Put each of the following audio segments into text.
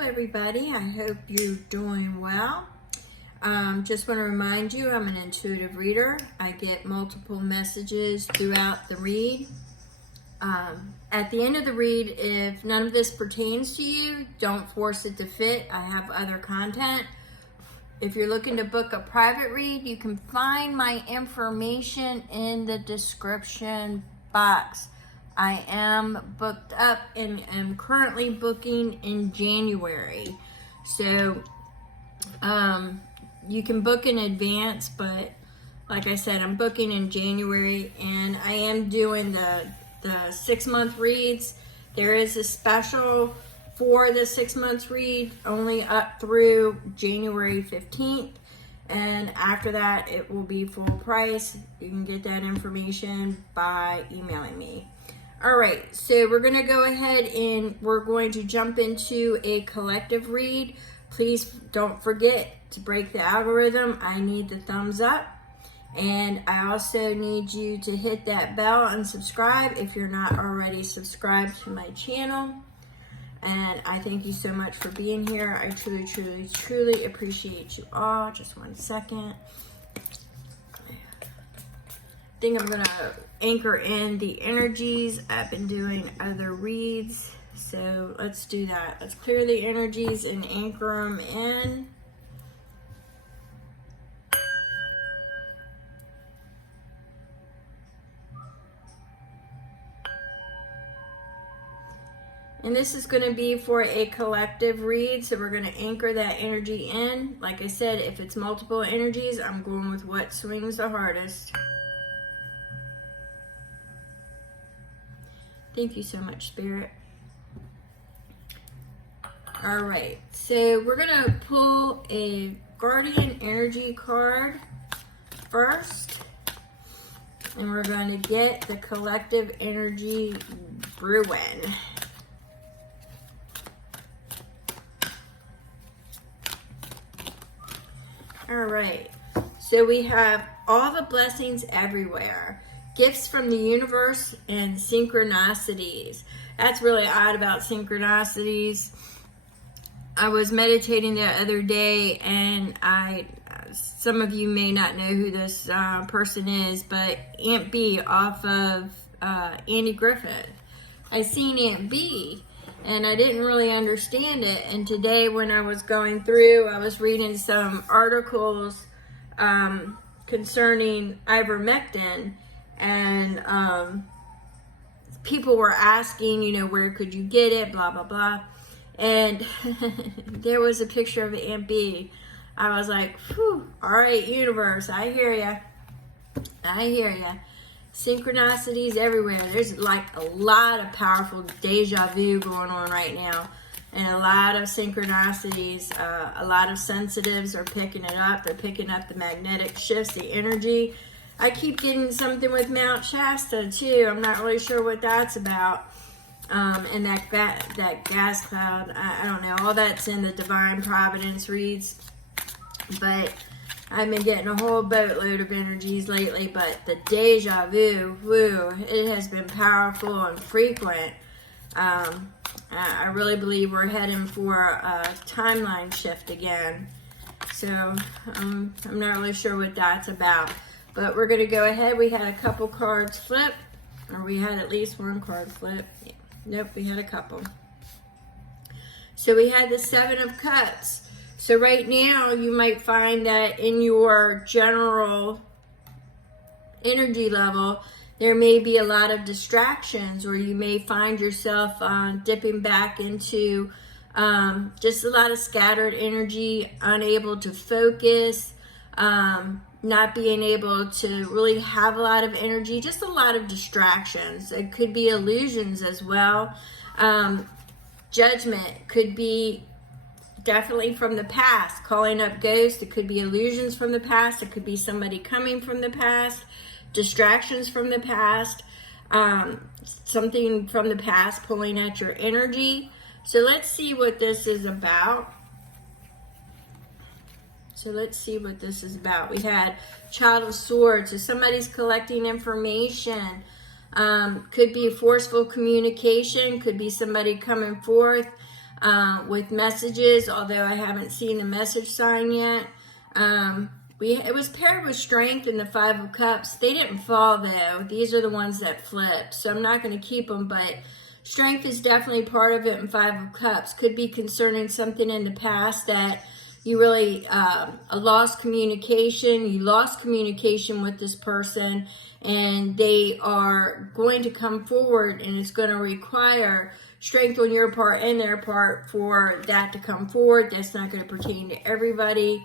everybody. I hope you're doing well. Just want to remind you, I'm an intuitive reader. I get multiple messages throughout the read. At the end of the read, if none of this pertains to you, don't force it to fit. I have other content. If you're looking to book a private read, you can find my information in the description box. I am booked up and am currently booking in January. So you can book in advance, but like I said, I'm booking in January, and I am doing the 6-month reads. There is a special for the 6 months read only up through January 15th. And after that, it will be full price. You can get that information by emailing me. All right, so we're going to go ahead and we're going to jump into a collective read. Please don't forget to break the algorithm. I need the thumbs up. And I also need you to hit that bell and subscribe if you're not already subscribed to my channel. And I thank you so much for being here. I truly, truly, truly appreciate you all. Just one second. I think I'm gonna anchor in the energies. I've been doing other reads, so let's do that. Let's clear the energies and anchor them in. And this is going to be for a collective read, so we're going to anchor that energy in. Like I said, if it's multiple energies, I'm going with what swings the hardest. Thank you so much, Spirit. All right, so we're going to pull a Guardian Energy card first. And we're going to get the collective energy brewing. All right, so we have all the blessings everywhere, gifts from the universe, and synchronicities. That's really odd about synchronicities. I was meditating the other day, and some of you may not know who this person is, but Aunt B off of Andy Griffith. I seen Aunt B, and I didn't really understand it. And today when I was going through, I was reading some articles concerning ivermectin, and people were asking, you know, where could you get it, blah, blah, blah. And there was a picture of Aunt B. I was like, whew, all right, universe, I hear ya. I hear ya. Synchronicities everywhere. There's like a lot of powerful deja vu going on right now, and a lot of synchronicities. A lot of sensitives are picking it up. They're picking up the magnetic shifts, the energy. I keep getting something with Mount Shasta too. I'm not really sure what that's about. And that gas cloud, I don't know. All that's in the Divine Providence reads, but I've been getting a whole boatload of energies lately, but the deja vu, it has been powerful and frequent. I really believe we're heading for a timeline shift again. So I'm not really sure what that's about, but we're going to go ahead. We had a couple cards flip, or we had at least one card flip. Yeah. Nope, we had a couple. So we had the 7 of Cups. So right now, you might find that in your general energy level, there may be a lot of distractions, or you may find yourself dipping back into just a lot of scattered energy, unable to focus, not being able to really have a lot of energy, just a lot of distractions. It could be illusions as well. Judgment could be definitely from the past, calling up ghosts. It could be illusions from the past. It could be somebody coming from the past, distractions from the past, something from the past pulling at your energy. So let's see what this is about. We had Child of Swords. So somebody's collecting information. Could be forceful communication. Could be somebody coming forth. with messages, although I haven't seen the message sign yet. It was paired with strength in the Five of Cups. They didn't fall though. These are the ones that flipped, so I'm not going to keep them, but strength is definitely part of it in Five of Cups. Could be concerning something in the past that you really lost communication. You lost communication with this person, and they are going to come forward, and it's going to require strength on your part and their part for that to come forward. That's not going to pertain to everybody.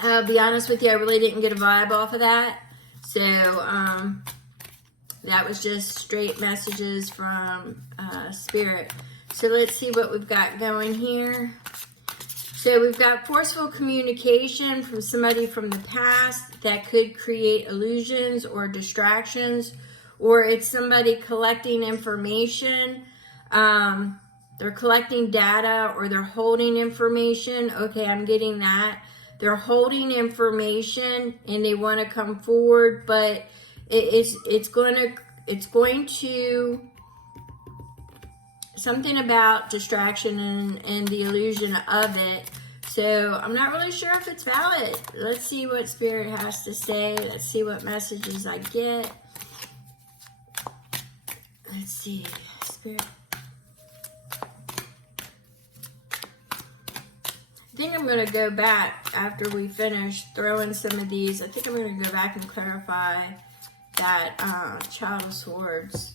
I'll be honest with you, I really didn't get a vibe off of that. So that was just straight messages from Spirit. So let's see what we've got going here. So we've got forceful communication from somebody from the past that could create illusions or distractions, or it's somebody collecting information. They're collecting data, or they're holding information. Okay, I'm getting that. They're holding information and they want to come forward, but it's going to something about distraction and the illusion of it. So I'm not really sure if it's valid. Let's see what Spirit has to say. Let's see what messages I get. Let's see, Spirit. I think I'm going to go back after we finish throwing some of these. I think I'm going to go back and clarify that Child of Swords.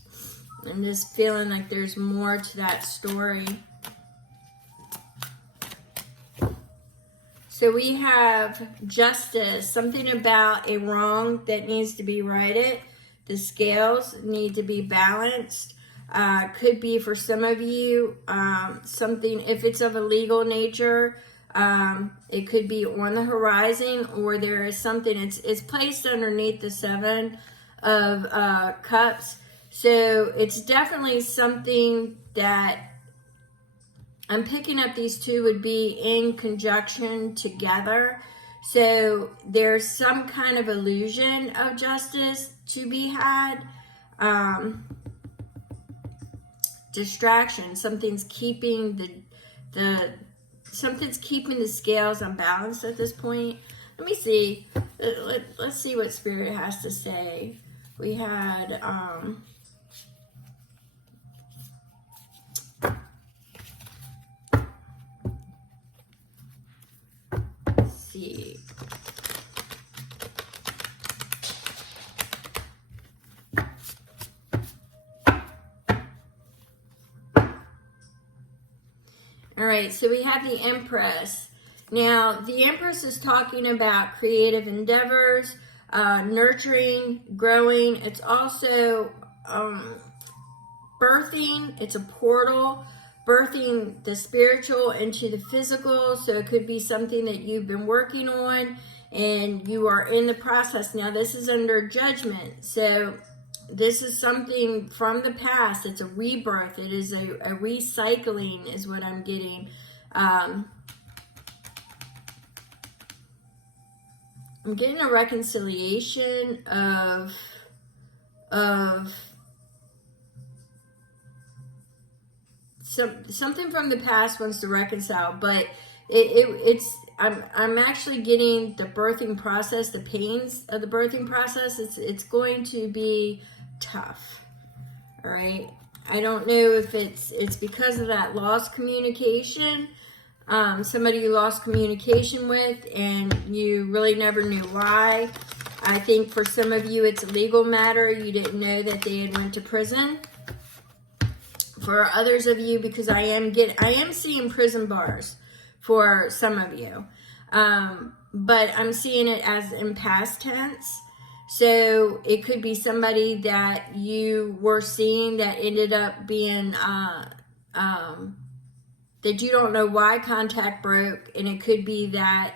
I'm just feeling like there's more to that story. So we have justice, something about a wrong that needs to be righted. The scales need to be balanced. Could be for some of you something, if it's of a legal nature, it could be on the horizon, or there is something, it's placed underneath the Seven of Cups. So it's definitely something that I'm picking up. These two would be in conjunction together. So there's some kind of illusion of justice to be had. Distraction. Something's keeping something's keeping the scales unbalanced at this point. Let me see. Let's see what Spirit has to say. We had let's see. All right, so we have the Empress. Now, the Empress is talking about creative endeavors, nurturing, growing. It's also birthing. It's a portal, birthing the spiritual into the physical. So it could be something that you've been working on and you are in the process. Now, this is under judgment. So this is something from the past. It's a rebirth. It is a recycling is what I'm getting. I'm getting a reconciliation of something from the past wants to reconcile, but I'm actually getting the birthing process, the pains of the birthing process. It's going to be tough. All right. I don't know if it's because of that lost communication. Somebody you lost communication with and you really never knew why. I think for some of you it's a legal matter. You didn't know that they had went to prison. For others of you, because I am seeing prison bars for some of you. But I'm seeing it as in past tense. So it could be somebody that you were seeing that ended up being that you don't know why contact broke, and it could be that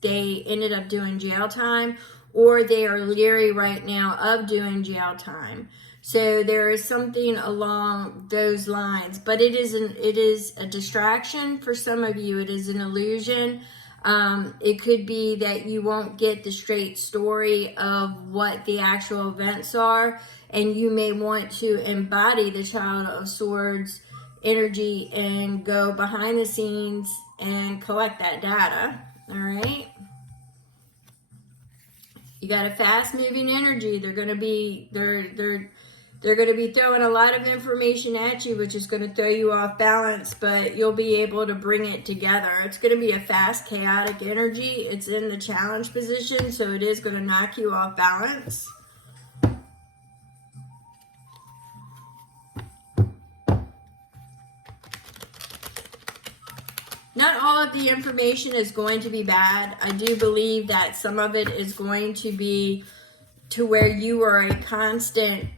they ended up doing jail time, or they are leery right now of doing jail time. So there is something along those lines, but it is a distraction for some of you. It is an illusion. It could be that you won't get the straight story of what the actual events are, and you may want to embody the Child of Swords energy and go behind the scenes and collect that data. All right. You got a fast moving energy. They're going to be throwing a lot of information at you, which is going to throw you off balance, but you'll be able to bring it together. It's going to be a fast, chaotic energy. It's in the challenge position, so it is going to knock you off balance. Not all of the information is going to be bad. I do believe that some of it is going to be to where you are a constant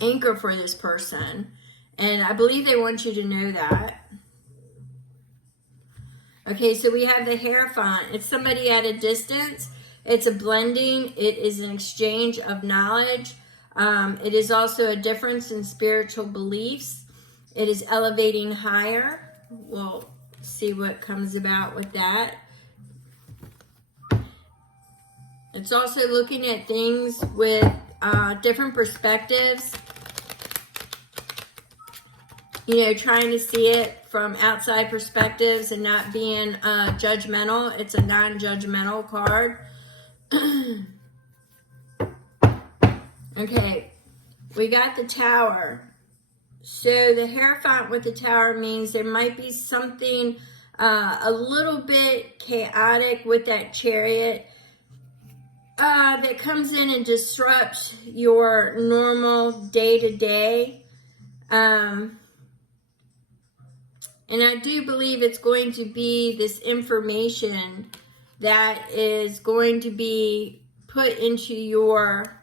anchor for this person. And I believe they want you to know that. Okay, so we have the Hierophant. It's somebody at a distance. It's a blending. It is an exchange of knowledge. It is also a difference in spiritual beliefs. It is elevating higher. We'll see what comes about with that. It's also looking at things with different perspectives. You know, trying to see it from outside perspectives and not being judgmental. It's a non-judgmental card. Okay, we got the Tower. So the Hierophant with the Tower means there might be something a little bit chaotic with that Chariot that comes in and disrupts your normal day-to-day. And I do believe it's going to be this information that is going to be put into your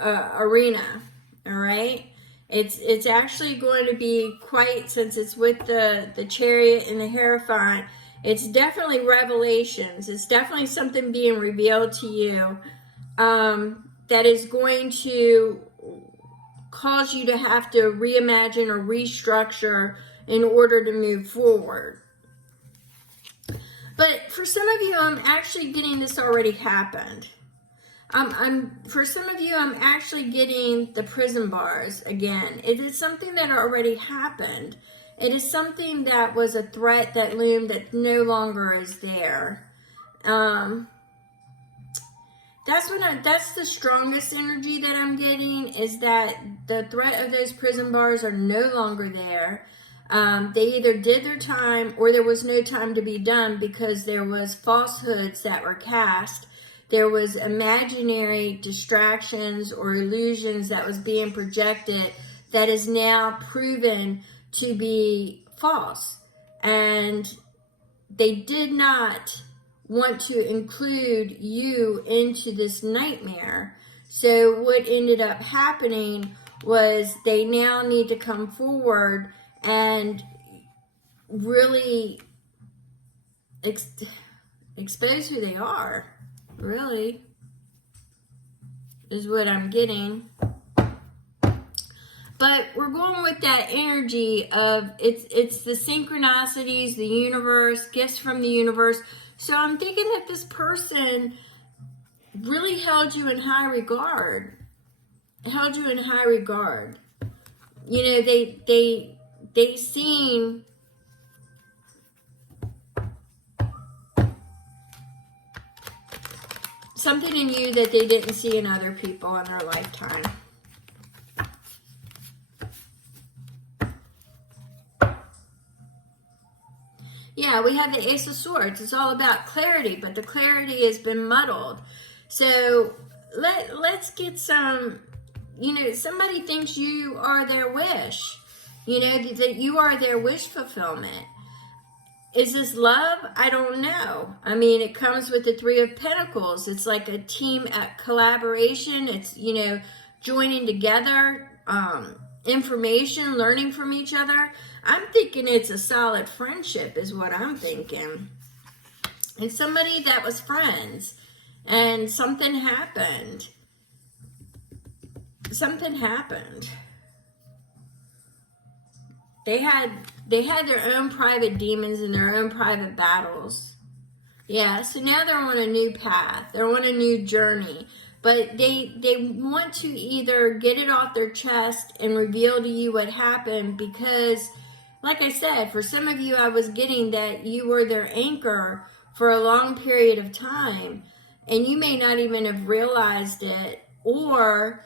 arena, all right? It's actually going to be quite, since it's with the Chariot and the Hierophant, it's definitely revelations. It's definitely something being revealed to you that is going to cause you to have to reimagine or restructure in order to move forward. But for some of you, I'm actually getting this already happened. For some of you, I'm actually getting the prison bars again. It is something that already happened. It is something that was a threat that loomed that no longer is there. That's the strongest energy that I'm getting, is that the threat of those prison bars are no longer there. They either did their time or there was no time to be done because there was falsehoods that were cast. There was imaginary distractions or illusions that was being projected that is now proven to be false. And they did not want to include you into this nightmare. So what ended up happening was they now need to come forward and really expose who they are. Really is what I'm getting. But we're going with that energy of it's the synchronicities, the universe, gifts from the universe. So I'm thinking that this person really held you in high regard. Held you in high regard. You know, they seen something in you that they didn't see in other people in their lifetime. Yeah, we have the Ace of Swords. It's all about clarity, but the clarity has been muddled. So let's get some, you know, somebody thinks you are their wish. You know, that you are their wish fulfillment. Is this love? I don't know. I mean, it comes with the Three of Pentacles. It's like a team collaboration. It's, you know, joining together, information, learning from each other. I'm thinking it's a solid friendship is what I'm thinking. And somebody that was friends and something happened. Something happened. They had their own private demons and their own private battles. Yeah, so now they're on a new path. They're on a new journey. but they want to either get it off their chest and reveal to you what happened, because like I said, for some of you, I was getting that you were their anchor for a long period of time, and you may not even have realized it, or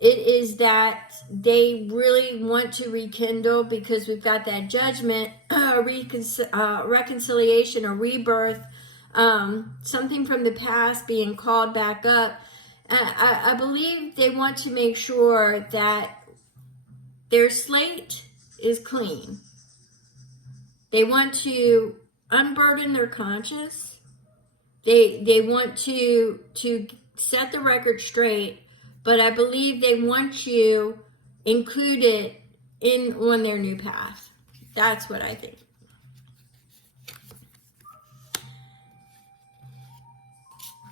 it is that they really want to rekindle, because we've got that judgment, reconciliation, or rebirth, something from the past being called back up. I believe they want to make sure that their slate is clean. They want to unburden their conscience. They want to set the record straight, but I believe they want you included on their new path. That's what I think.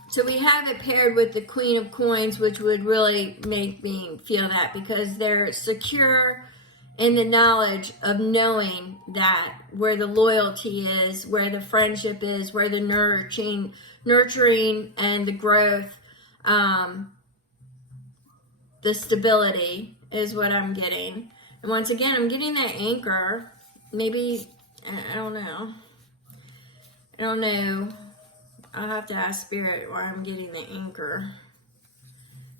So we have it paired with the Queen of Coins, which would really make me feel that, because they're secure in the knowledge of knowing that where the loyalty is, where the friendship is, where the nurturing and the growth, the stability is what I'm getting. And once again, I'm getting that anchor. Maybe, I don't know. I'll have to ask Spirit why I'm getting the anchor.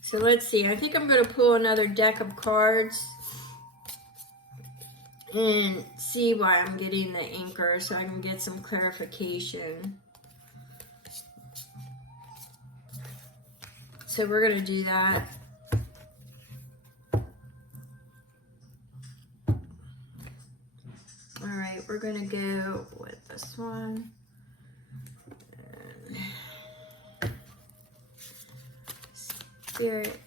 So let's see. I think I'm going to pull another deck of cards and see why I'm getting the anchor, so I can get some clarification. So we're going to do that. All right, we're going to go with this one. Spirit,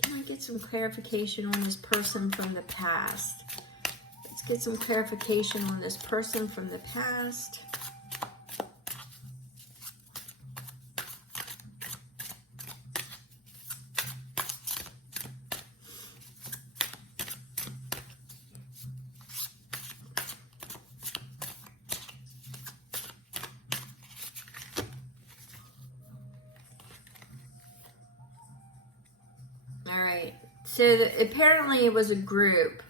can I get some clarification on this person from the past? Let's get some clarification on this person from the past. Alright, so apparently it was a group.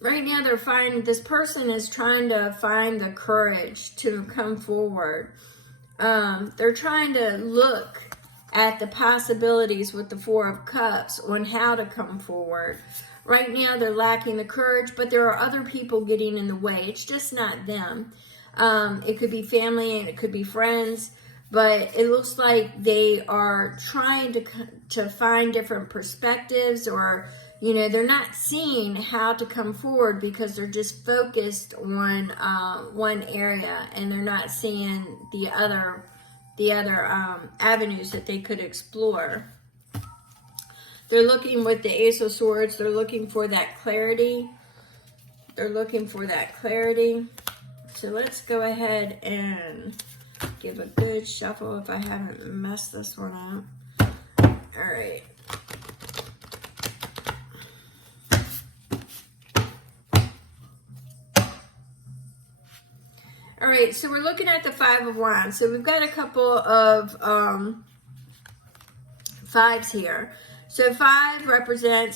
Right now this person is trying to find the courage to come forward. They're trying to look at the possibilities with the Four of Cups on how to come forward. Right now they're lacking the courage, but there are other people getting in the way. It's just not them. It could be family and it could be friends. But it looks like they are trying to find different perspectives, or, they're not seeing how to come forward because they're just focused on one area, and they're not seeing the other avenues that they could explore. They're looking with the Ace of Swords. They're looking for that clarity. So let's go ahead and give a good shuffle if I haven't messed this one up. All right. All right, so we're looking at the Five of Wands. So we've got a couple of fives here. So 5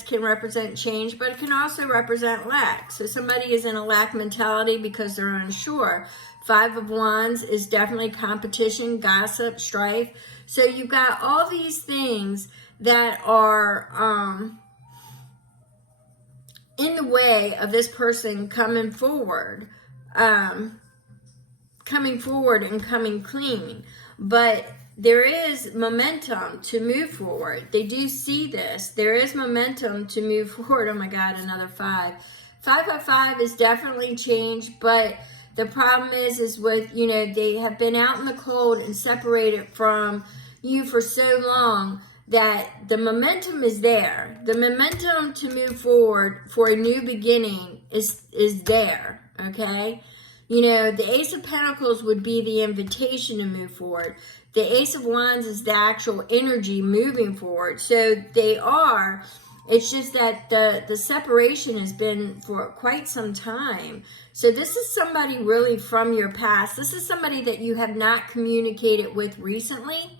can represent change, but it can also represent lack. So somebody is in a lack mentality because they're unsure. 5 of Wands is definitely competition, gossip, strife. So you've got all these things that are in the way of this person coming forward and coming clean. But there is momentum to move forward. They do see this. There is momentum to move forward. Oh my God, another 5. 5 is definitely change, but the problem is with, they have been out in the cold and separated from you for so long that the momentum is there. The momentum to move forward for a new beginning is there, okay? The Ace of Pentacles would be the invitation to move forward. The Ace of Wands is the actual energy moving forward. So they are. It's just that the separation has been for quite some time. So this is somebody really from your past. This is somebody that you have not communicated with recently.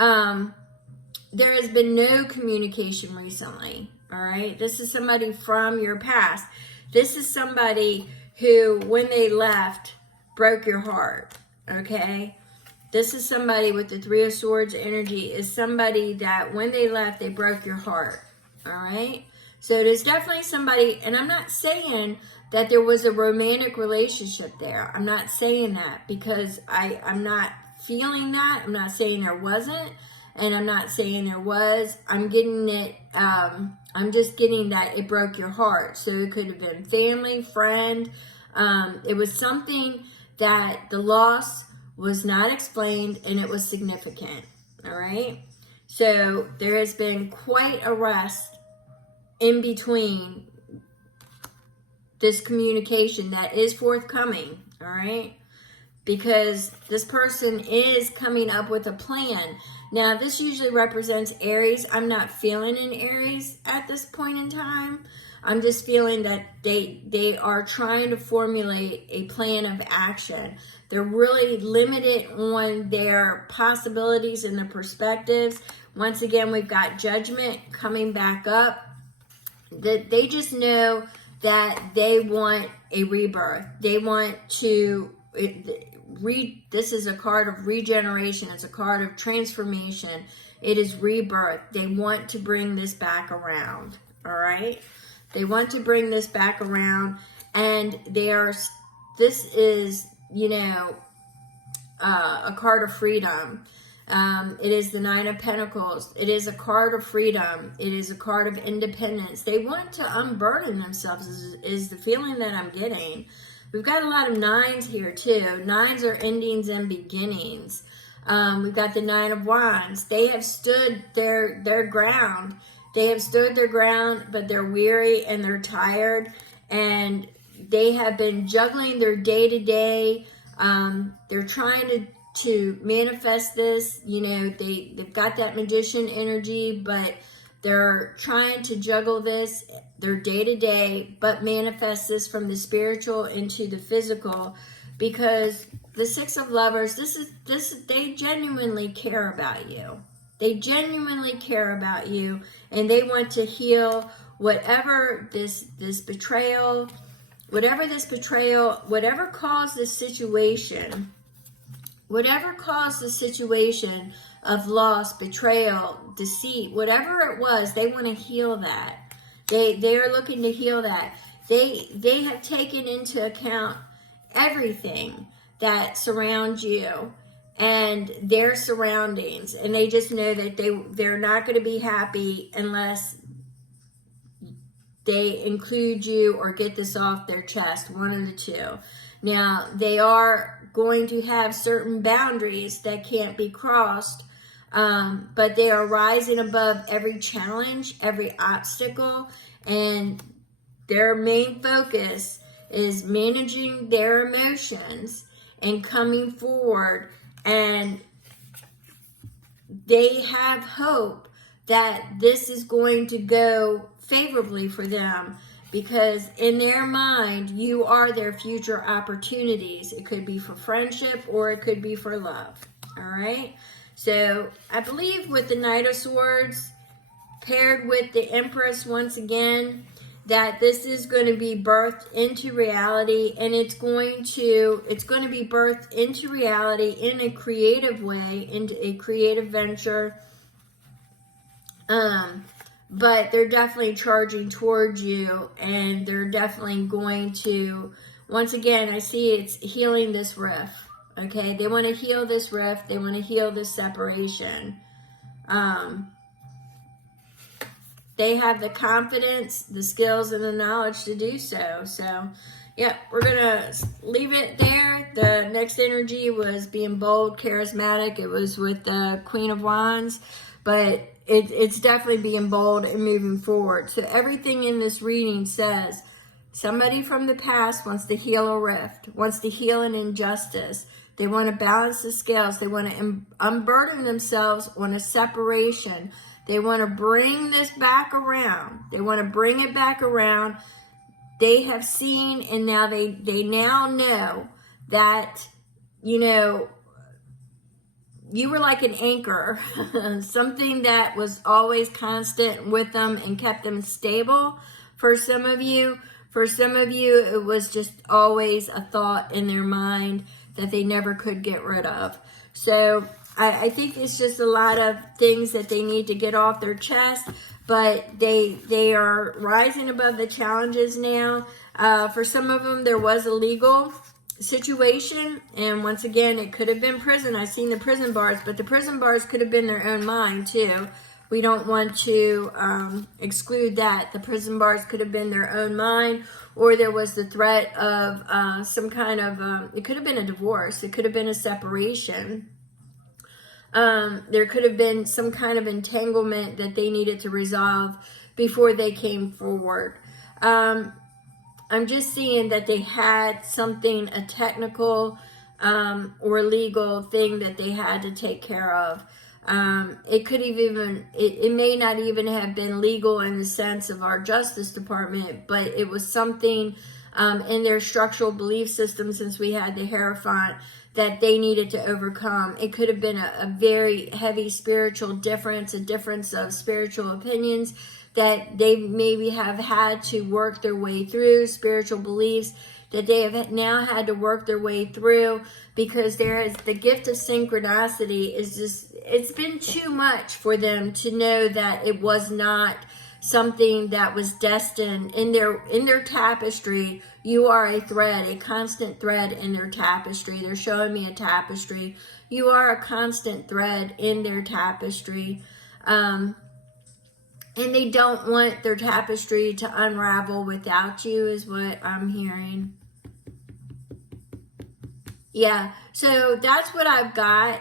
there has been no communication recently. All right. This is somebody from your past. This is somebody who, when they left, broke your heart. Okay. This is somebody with the Three of Swords energy, is somebody that when they left, they broke your heart. All right. So there's definitely somebody, and I'm not saying that there was a romantic relationship there. I'm not saying that, because I'm not feeling that. I'm not saying there wasn't, and I'm not saying there was. I'm getting it, I'm just getting that it broke your heart. So it could have been family, friend. It was something that the loss was not explained, and it was significant. All right. So there has been quite a rest in between this communication that is forthcoming. All right. Because this person is coming up with a plan. Now, this usually represents Aries. I'm not feeling an Aries at this point in time. I'm just feeling that they are trying to formulate a plan of action. They're really limited on their possibilities and their perspectives. Once again, we've got Judgment coming back up. That they just know that they want a rebirth. They want to this is a card of regeneration. It's a card of transformation. It is rebirth. They want to bring this back around. All right. They want to bring this back around, and this is, a card of freedom. It is the Nine of Pentacles. It is a card of freedom. It is a card of independence. They want to unburden themselves, is the feeling that I'm getting. We've got a lot of nines here too. Nines are endings and beginnings. We've got the Nine of Wands. They have stood their ground. They have stood their ground, but they're weary and they're tired, and they have been juggling their day-to-day. They're trying to manifest this. They've got that magician energy, but they're trying to juggle this, their day-to-day, but manifest this from the spiritual into the physical, because the Six of Lovers, they genuinely care about you. They genuinely care about you, and they want to heal whatever this betrayal, whatever caused this situation, of loss, betrayal, deceit, whatever it was, they want to heal that. They are looking to heal that. They have taken into account everything that surrounds you and their surroundings, and they just know that they're not going to be happy unless they include you or get this off their chest, one of the two. Now, they are going to have certain boundaries that can't be crossed, but they are rising above every challenge, every obstacle, and their main focus is managing their emotions and coming forward, and they have hope that this is going to go favorably for them, because in their mind, you are their future opportunities. It could be for friendship or it could be for love. All right. So I believe with the Knight of Swords paired with the Empress once again, that this is going to be birthed into reality, and it's going to be birthed into reality in a creative way, into a creative venture. But they're definitely charging towards you, and they're definitely going to, once again, I see it's healing this rift. Okay, they want to heal this rift. They want to heal this separation. They have the confidence, the skills, and the knowledge to do so. So, yeah, we're going to leave it there. The next energy was being bold, charismatic. It was with the Queen of Wands, but it's definitely being bold and moving forward. So everything in this reading says somebody from the past wants to heal a rift, wants to heal an injustice. They want to balance the scales. They want to unburden themselves on a separation. They want to bring this back around. They want to bring it back around. They have seen, and now they now know that, you were like an anchor, something that was always constant with them and kept them stable. For some of you, it was just always a thought in their mind that they never could get rid of. So I think it's just a lot of things that they need to get off their chest, but they are rising above the challenges now. For some of them, there was a legal situation, and once again, it could have been prison. I've seen the prison bars, but the prison bars could have been their own mind too. We don't want to exclude that. The prison bars could have been their own mind, or there was the threat of some kind of, it could have been a divorce, it could have been a separation. There could have been some kind of entanglement that they needed to resolve before they came forward. I'm just seeing that they had something, a technical or legal thing that they had to take care of. It could even, it may not even have been legal in the sense of our Justice Department, but it was something in their structural belief system, since we had the Hierophant, that they needed to overcome. It could have been a very heavy spiritual difference, a difference of spiritual opinions that they maybe have had to work their way through, spiritual beliefs that they have now had to work their way through, because there is the gift of synchronicity is just, it's been too much for them to know that it was not something that was destined in their tapestry. You are a thread, a constant thread in their tapestry. They're showing me a tapestry. You are a constant thread in their tapestry. And they don't want their tapestry to unravel without you, is what I'm hearing. Yeah, so that's what I've got.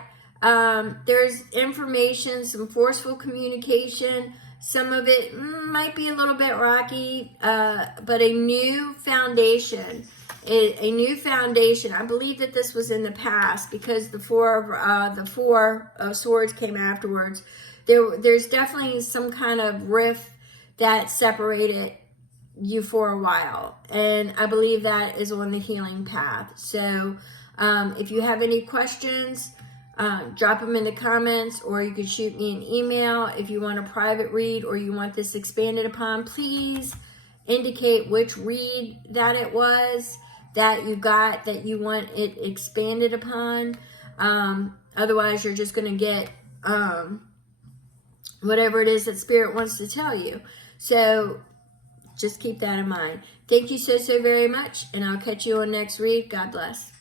There's information, some forceful communication. Some of it might be a little bit rocky, but a new foundation. A new foundation. I believe that this was in the past, because the four of swords came afterwards. There's definitely some kind of rift that separated you for a while, and I believe that is on the healing path. So if you have any questions, drop them in the comments, or you could shoot me an email. If you want a private read or you want this expanded upon, please indicate which read that it was that you got, that you want it expanded upon. Otherwise, you're just going to get whatever it is that Spirit wants to tell you. So just keep that in mind. Thank you so very much, and I'll catch you on next read. God bless.